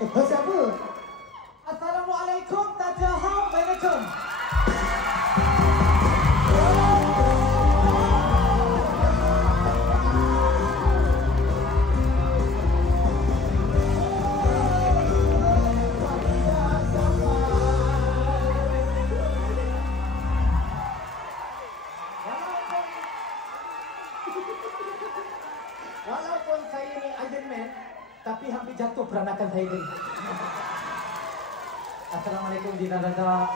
Siapa? Assalamualaikum, Assalamualaikum. Walaupun saya ni Iron Man, tapi hampir jatuh peranakan saya ni. Assalamualaikum Dina Raza.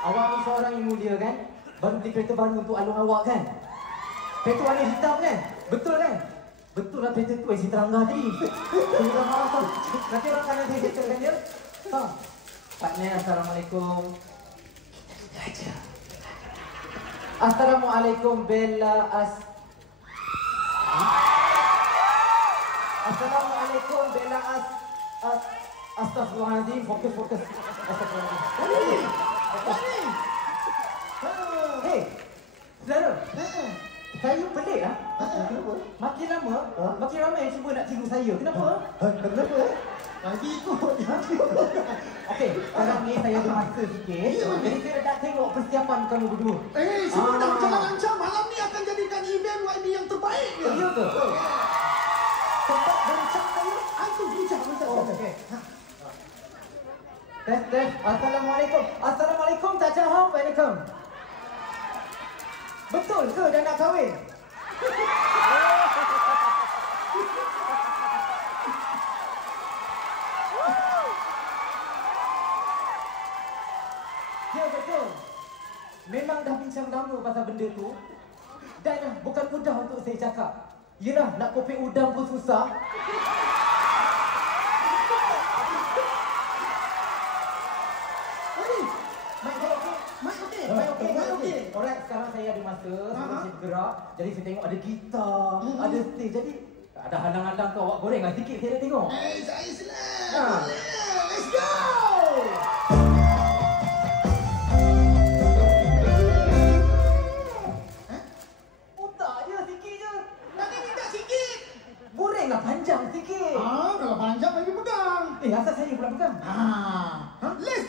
Awak ni seorang yang mulia kan? Baru beli kereta baru untuk alung awak kan? Kereta warna hitam kan? Betul kan? Betul lah kereta tu isi terangga tadi. Saya dah marah tau. Nanti orang kanan saya settlekan dia. Partner, Assalamualaikum. Kita aja. Assalamualaikum Bella Assalamualaikum Bella Astagfirullahaladzim, fokus. Astagfirullahaladzim. Hei, saudara. Saya pelik lah. Kenapa? Makin lama, makin ramai yang cuba nak tiru saya. Kenapa? Kenapa? Nanti ikut. Okey, sekarang ni saya ada masa sikit. Jadi saya nak tengok persiapan kamu berdua. Semua dah berjalan lancar. Malam ni akan jadikan event YB yang terbaik. Ya ke? Tempat berencang saya. Antum bincang. Okey. Tes. Assalamualaikum. Assalamualaikum, Assalamualaikum. Betul ke dah nak kahwin? Ya, betul. Memang dah bincang lama pasal benda tu. Dan bukan mudah untuk saya cakap. Yelah, nak kopek udang pun susah. Mic okey. Alright, sekarang saya ada masa. Saya bergerak. Jadi saya tengok ada gitar, ada stage. Jadi ada halang-halang ke awak goreng lah sikit saya nak tengok. Saya senang. Let's go! Otak je, sikit je. Tadi minta sikit. Goreng lah panjang sikit. Kalau panjang lagi pegang. Asal saya pula pegang. Let's